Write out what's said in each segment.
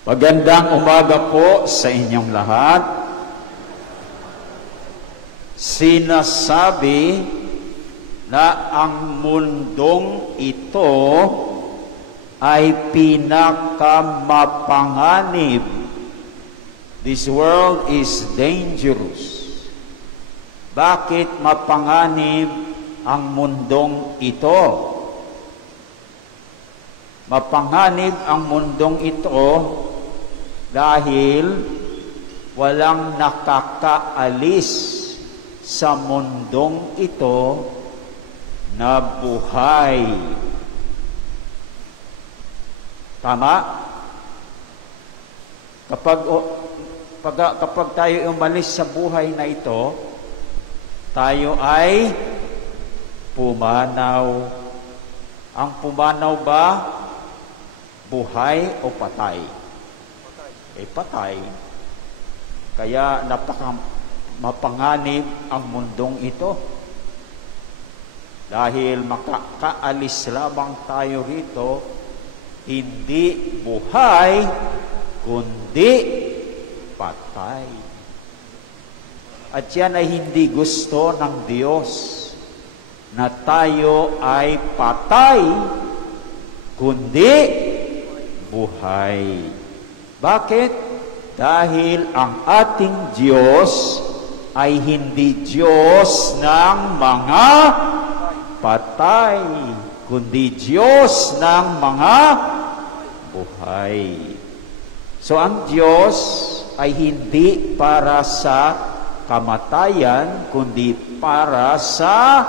Magandang umaga po sa inyong lahat. Sinasabi na ang mundong ito ay pinakamapanganib. This world is dangerous. Bakit mapanganib ang mundong ito? Mapanganib ang mundong ito dahil walang nakakaalis sa mundong ito na buhay. Tama? Kapag tayo umalis sa buhay na ito, tayo ay pumanaw. Ang pumanaw ba buhay o patay? Patay. Kaya mapanganib ang mundong ito. Dahil makakaalis lamang tayo rito, hindi buhay, kundi patay. At yan ay hindi gusto ng Diyos na tayo ay patay, kundi buhay. Bakit? Dahil ang ating Diyos ay hindi Diyos ng mga patay, kundi Diyos ng mga buhay. So ang Diyos ay hindi para sa kamatayan, kundi para sa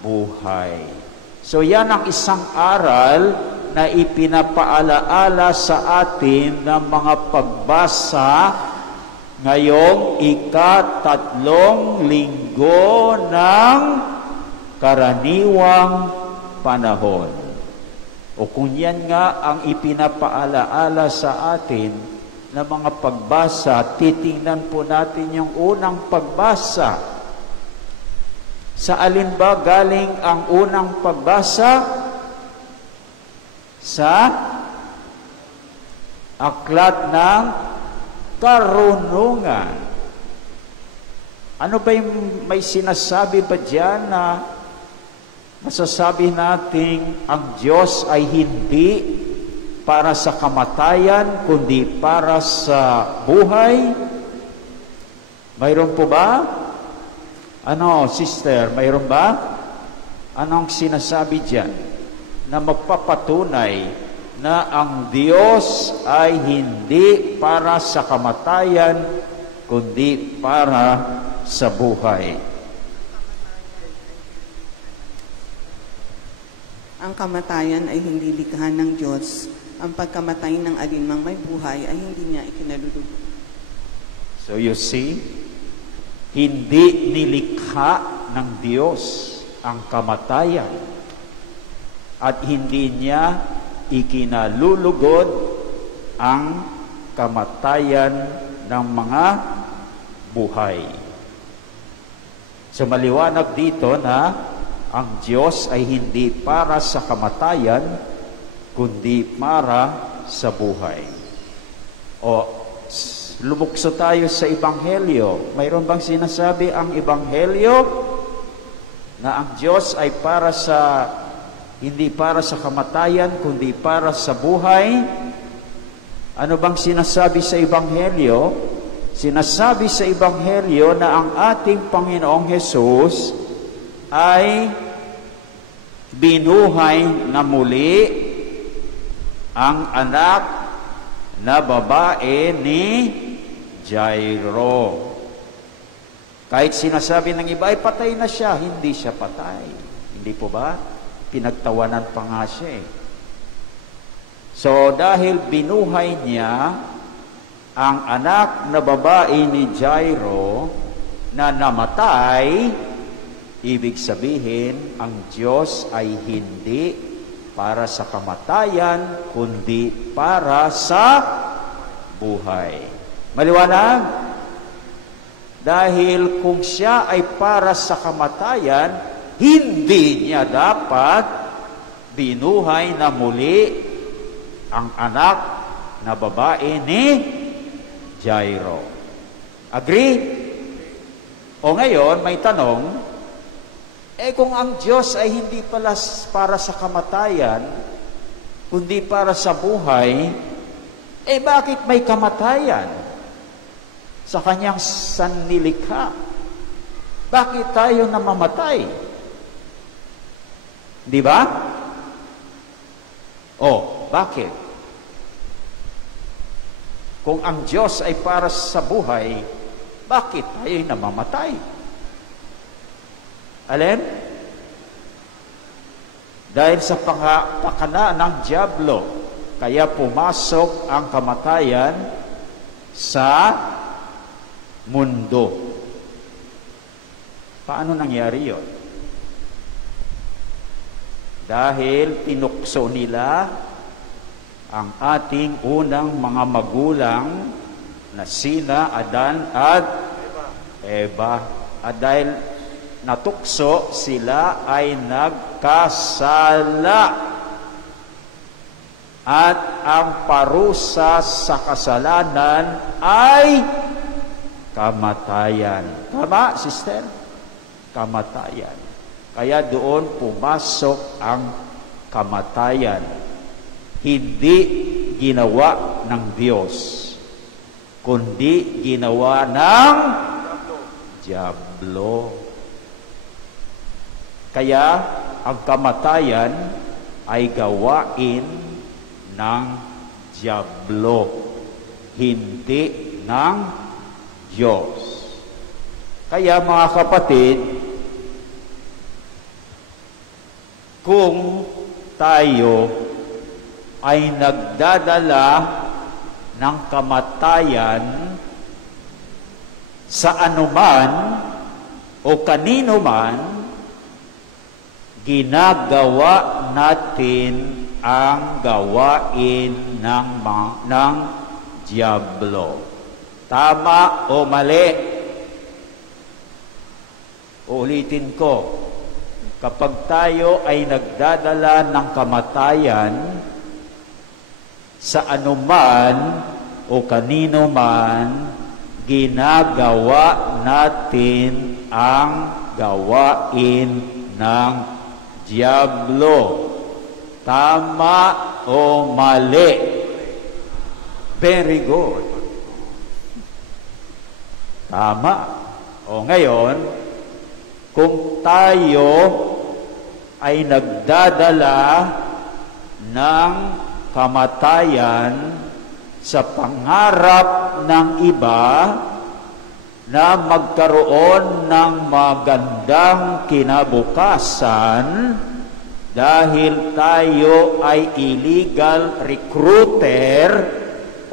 buhay. So yan ang isang aral na ipinapaalaala sa atin ng mga pagbasa ngayong ika-3 linggo ng karaniwang panahon. O kung yan nga ang ipinapaalaala sa atin ng mga pagbasa, titingnan po natin yung unang pagbasa. Sa alin ba galing ang unang pagbasa? Sa aklat ng karunungan. Ano ba yung may sinasabi ba dyan na masasabi nating ang Diyos ay hindi para sa kamatayan, kundi para sa buhay? Mayroon po ba? Ano, sister, mayroon ba? Anong sinasabi dyan na magpapatunay na ang Diyos ay hindi para sa kamatayan, kundi para sa buhay? Ang kamatayan ay hindi likha ng Diyos. Ang pagkamatay ng alinmang may buhay ay hindi niya ikinalulugod. So you see, hindi nilikha ng Diyos ang kamatayan at hindi niya ikinalulugod ang kamatayan ng mga buhay. So maliwanag dito na ang Diyos ay hindi para sa kamatayan, kundi para sa buhay. O, lumukso tayo sa Ebanghelyo. Mayroon bang sinasabi ang Ebanghelyo na ang Diyos ay hindi para sa kamatayan, kundi para sa buhay? Ano bang sinasabi sa Ebanghelyo? Sinasabi sa Ebanghelyo na ang ating Panginoong Hesus ay binuhay na muli ang anak na babae ni Jairo. Kahit sinasabi ng iba ay patay na siya, hindi siya patay. Hindi po ba? Pinagtawanan pa nga siya eh. So dahil binuhay niya ang anak na babae ni Jairo na namatay, ibig sabihin, ang Diyos ay hindi para sa kamatayan, kundi para sa buhay. Maliwanag? Dahil kung siya ay para sa kamatayan, hindi niya dapat binuhay na muli ang anak na babae ni Jairo. Agree? O ngayon, may tanong, kung ang Diyos ay hindi pala para sa kamatayan, kundi para sa buhay, bakit may kamatayan sa kanyang sannilikha? Bakit tayo namamatay? Di ba? Bakit? Kung ang Diyos ay para sa buhay, bakit tayo namamatay? Alin? Dahil sa pakana ng dyablo, kaya pumasok ang kamatayan sa mundo. Paano nangyari yun? Dahil tinukso nila ang ating unang mga magulang na sina Adan at Eva. At dahil natukso, sila ay nagkasala. At ang parusa sa kasalanan ay kamatayan. Tama, sister? Kamatayan. Kaya doon pumasok ang kamatayan. Hindi ginawa ng Diyos, kundi ginawa ng dyablo. Kaya ang kamatayan ay gawain ng dyablo, hindi ng Diyos. Kaya mga kapatid, kung tayo ay nagdadala ng kamatayan sa anuman o kanino man, ginagawa natin ang gawain ng dyablo. Tama o mali? Ulitin ko. Kapag tayo ay nagdadala ng kamatayan sa anuman o kanino man, ginagawa natin ang gawain ng dyablo. Tama o mali? Very good. Tama. O ngayon, kung tayo ay nagdadala ng kamatayan sa pangarap ng iba na magkaroon ng magandang kinabukasan dahil tayo ay illegal recruiter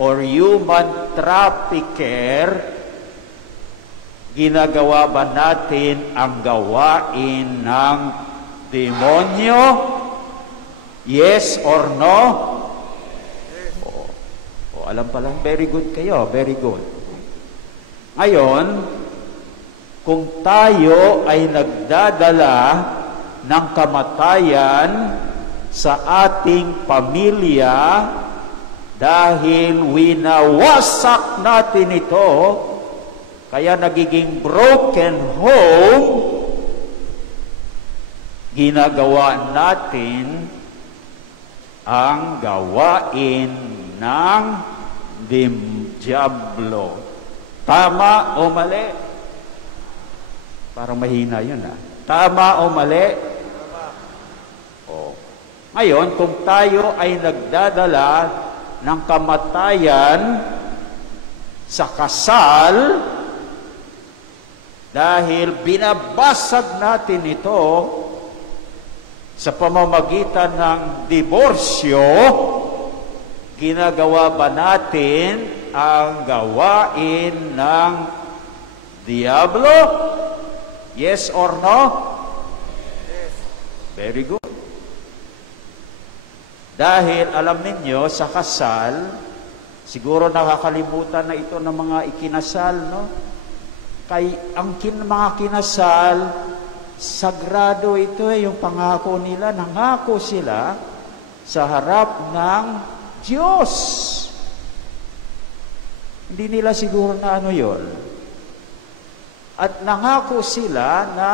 or human trafficker, ginagawa ba natin ang gawain ng demonyo? Yes or no? Alam pa lang, very good kayo, very good. Ngayon, kung tayo ay nagdadala ng kamatayan sa ating pamilya dahil winawasak natin ito, kaya nagiging broken home, ginagawa natin ang gawain ng dyablo. Tama o mali? Parang mahina yun, ha? Tama o mali? O. Ngayon, kung tayo ay nagdadala ng kamatayan sa kasal, dahil binabasag natin ito sa pamamagitan ng diborsyo, ginagawa ba natin ang gawain ng diablo? Yes or no? Yes. Very good. Dahil alam ninyo, sa kasal, siguro nakakalimutan na ito ng mga ikinasal, no? Ang mga kinasal, sagrado ito, yung pangako nila, nangako sila sa harap ng Diyos. Hindi nila siguro na ano yon. At nangako sila na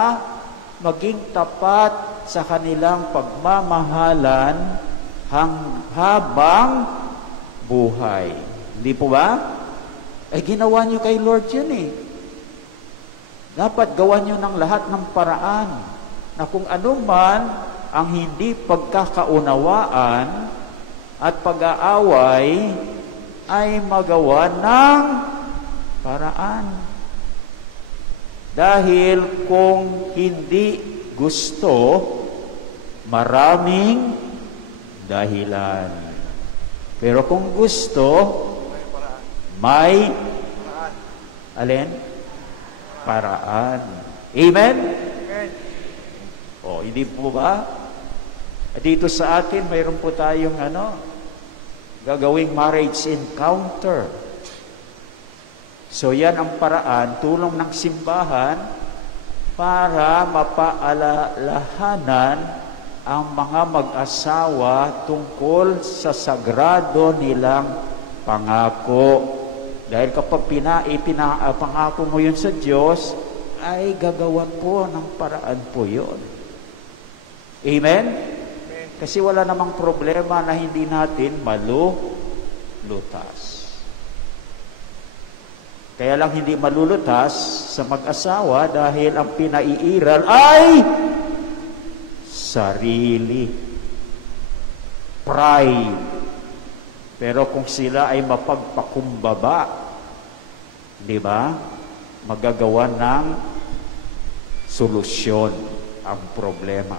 maging tapat sa kanilang pagmamahalan habang buhay. Hindi po ba? Ay ginawa niyo kay Lord yun eh. Dapat gawan niyo ng lahat ng paraan na kung ano man ang hindi pagkakaunawaan at pag-aaway ay magawa ng paraan. Dahil kung hindi gusto, maraming dahilan. Pero kung gusto, may alin? Paraan. Amen? O, hindi po ba? Dito sa atin, mayroon po tayong gagawing marriage encounter. So yan ang paraan, tulong ng simbahan para mapaalalahanan ang mga mag-asawa tungkol sa sagrado nilang pangako. Dahil kapag pangako mo yun sa Diyos, ay gagawan po ng paraan po yun. Amen? Kasi wala namang problema na hindi natin malulutas. Kaya lang hindi malulutas sa mag-asawa dahil ang pinaiiral ay sarili. Pride. Pero kung sila ay mapagpakumbaba, di ba? Magagawa ng solusyon ang problema.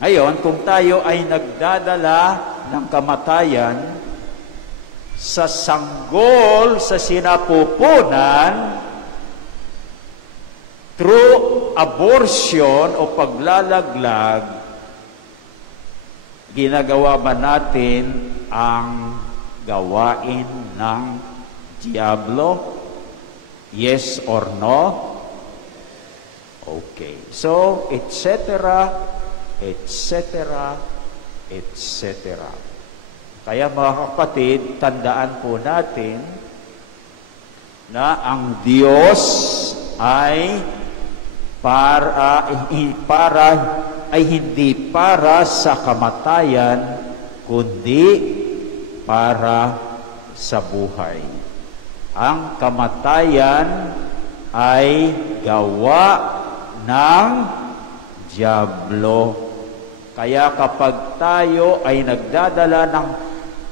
Ngayon, kung tayo ay nagdadala ng kamatayan sa sanggol sa sinapupunan through abortion o paglalaglag, ginagawa ba natin ang gawain ng diablo? Yes or no? Okay. So, etc., etc. Kaya mga kapatid, tandaan po natin na ang Diyos ay hindi para sa kamatayan, kundi para sa buhay. Ang kamatayan ay gawa ng diablo. Kaya kapag tayo ay nagdadala ng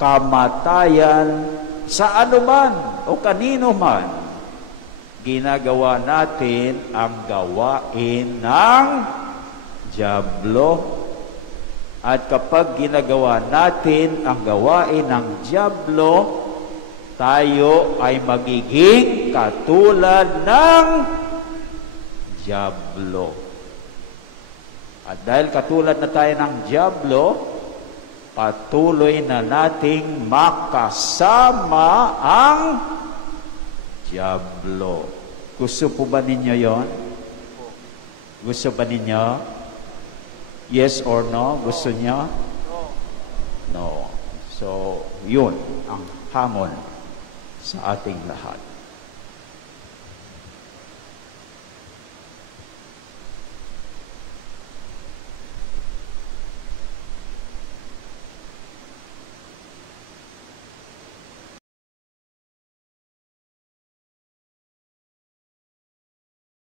kamatayan sa anuman o kanino man, ginagawa natin ang gawain ng diablo. At kapag ginagawa natin ang gawain ng diablo, tayo ay magiging katulad ng diablo. At dahil katulad na tayo ng diablo, patuloy na nating makasama ang diablo. Gusto po ba ninyo yon? Gusto ba ninyo? Yes or no? Gusto niyo? No. So, yun ang hamon sa ating lahat.